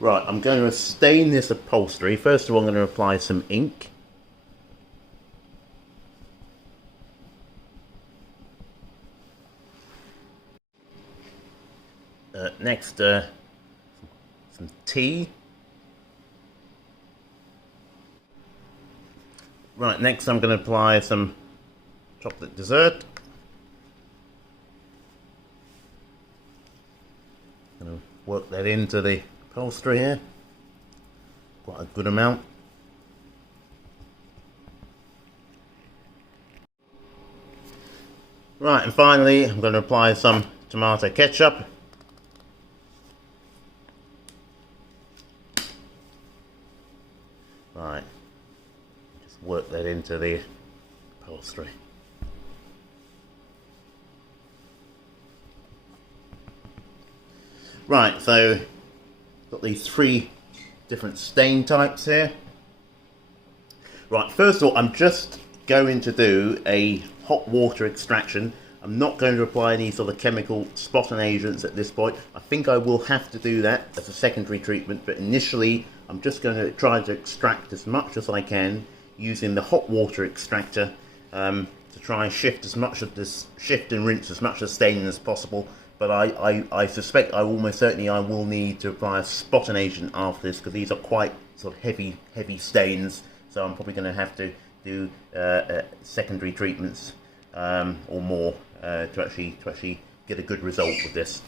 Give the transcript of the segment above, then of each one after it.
Right, I'm going to stain this upholstery. First of all, I'm going to apply some ink. Next, some tea. Right, next I'm going to apply some chocolate dessert. Going to work that into the upholstery here. Quite a good amount. Right, and finally I'm going to apply some tomato ketchup. Right, just work that into the upholstery. Right, so got these three different stain types here. Right, first of all, I'm just going to do a hot water extraction. I'm not going to apply any sort of chemical spotting agents at this point. I think I will have to do that as a secondary treatment, but initially I'm just going to try to extract as much as I can using the hot water extractor to try and shift as much of this, shift and rinse as much of the staining as possible. But I suspect I will need to apply a spotting agent after this, because these are quite sort of heavy stains. So I'm probably going to have to do secondary treatments or more to actually get a good result with this.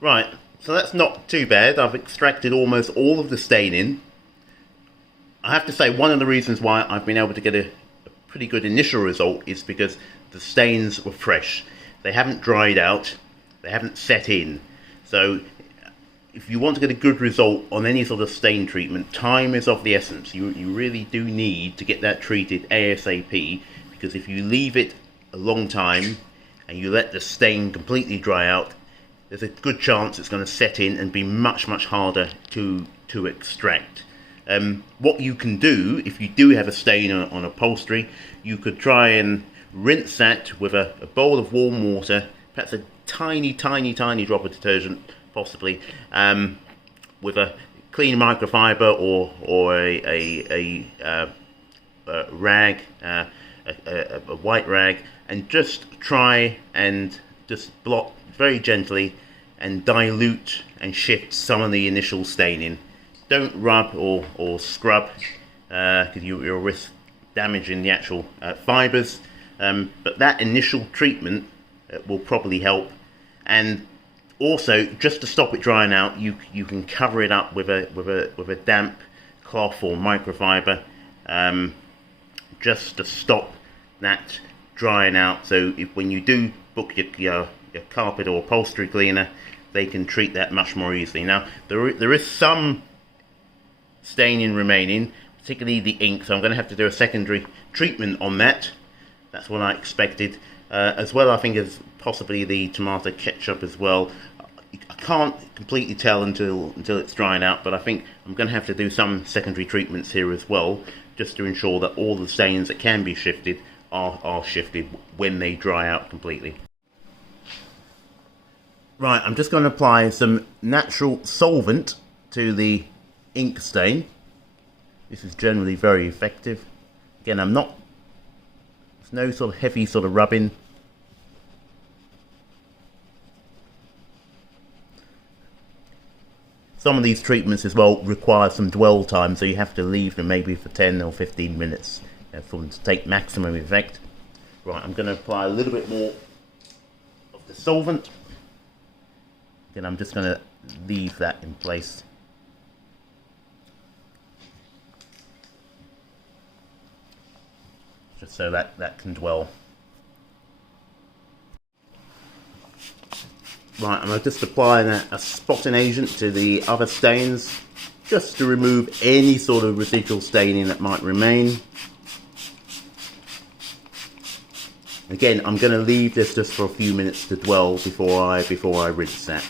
Right, so that's not too bad. I've extracted almost all of the staining. I have to say, one of the reasons why I've been able to get a pretty good initial result is because the stains were fresh. They haven't dried out, they haven't set in. So if you want to get a good result on any sort of stain treatment, time is of the essence. You really do need to get that treated ASAP, because if you leave it a long time and you let the stain completely dry out, there's a good chance it's going to set in and be much harder to extract. What you can do, if you do have a stain on upholstery, you could try and rinse that with a bowl of warm water, perhaps a tiny drop of detergent, possibly, with a clean microfiber or a rag, a white rag, and just try and just blot very gently and dilute and shift some of the initial staining. Don't rub or scrub, because you'll risk damaging the actual fibers, but that initial treatment will probably help. And also, just to stop it drying out, you can cover it up with a damp cloth or microfiber, just to stop that drying out. So when you do book your carpet or upholstery cleaner, they can treat that much more easily. Now there is some staining remaining, particularly the ink, so I'm going to have to do a secondary treatment on that. That's what I expected, as well I think as possibly the tomato ketchup as well. I can't completely tell until it's drying out, but I think I'm going to have to do some secondary treatments here as well, just to ensure that all the stains that can be shifted are shifted when they dry out completely. Right, I'm just going to apply some natural solvent to the ink stain. This is generally very effective. Again, I'm not There's no sort of heavy sort of rubbing. Some of these treatments as well require some dwell time, so you have to leave them maybe for 10 or 15 minutes for them to take maximum effect. Right, I'm going to apply a little bit more of the solvent. Again, I'm just going to leave that in place. Just so that can dwell. Right, I'm just applying a spotting agent to the other stains, just to remove any sort of residual staining that might remain. Again, I'm going to leave this just for a few minutes to dwell before I rinse that.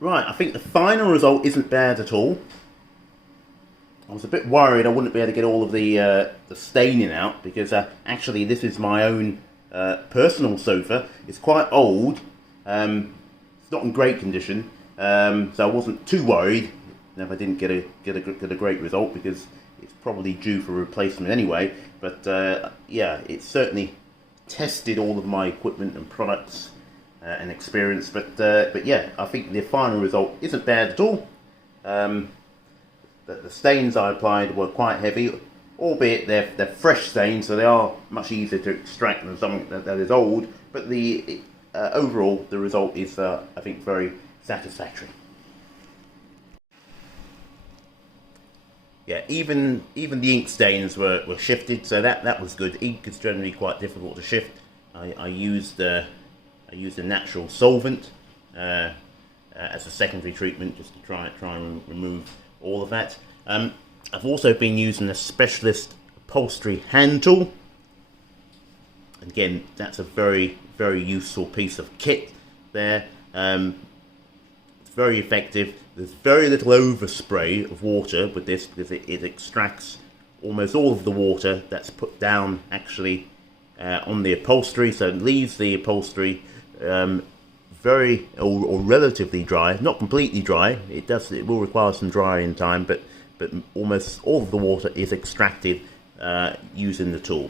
Right, I think the final result isn't bad at all. I was a bit worried I wouldn't be able to get all of the staining out, because actually this is my own personal sofa. It's quite old. It's not in great condition, so I wasn't too worried if I didn't get a great result, because it's probably due for replacement anyway. But yeah, it certainly tested all of my equipment and products and experience, but yeah, I think the final result isn't bad at all. The stains I applied were quite heavy, albeit they're fresh stains, so they are much easier to extract than something that is old. But the overall, the result is, I think, very satisfactory. Yeah, even the ink stains were shifted, so that was good. Ink is generally quite difficult to shift. I used a natural solvent as a secondary treatment, just to try and remove all of that. I've also been using a specialist upholstery hand tool. Again, that's a very useful piece of kit there. It's very effective. There's very little overspray of water with this, because it extracts almost all of the water that's put down actually on the upholstery, so it leaves the upholstery very or relatively dry, not completely dry. It will require some drying time, but almost all of the water is extracted using the tool.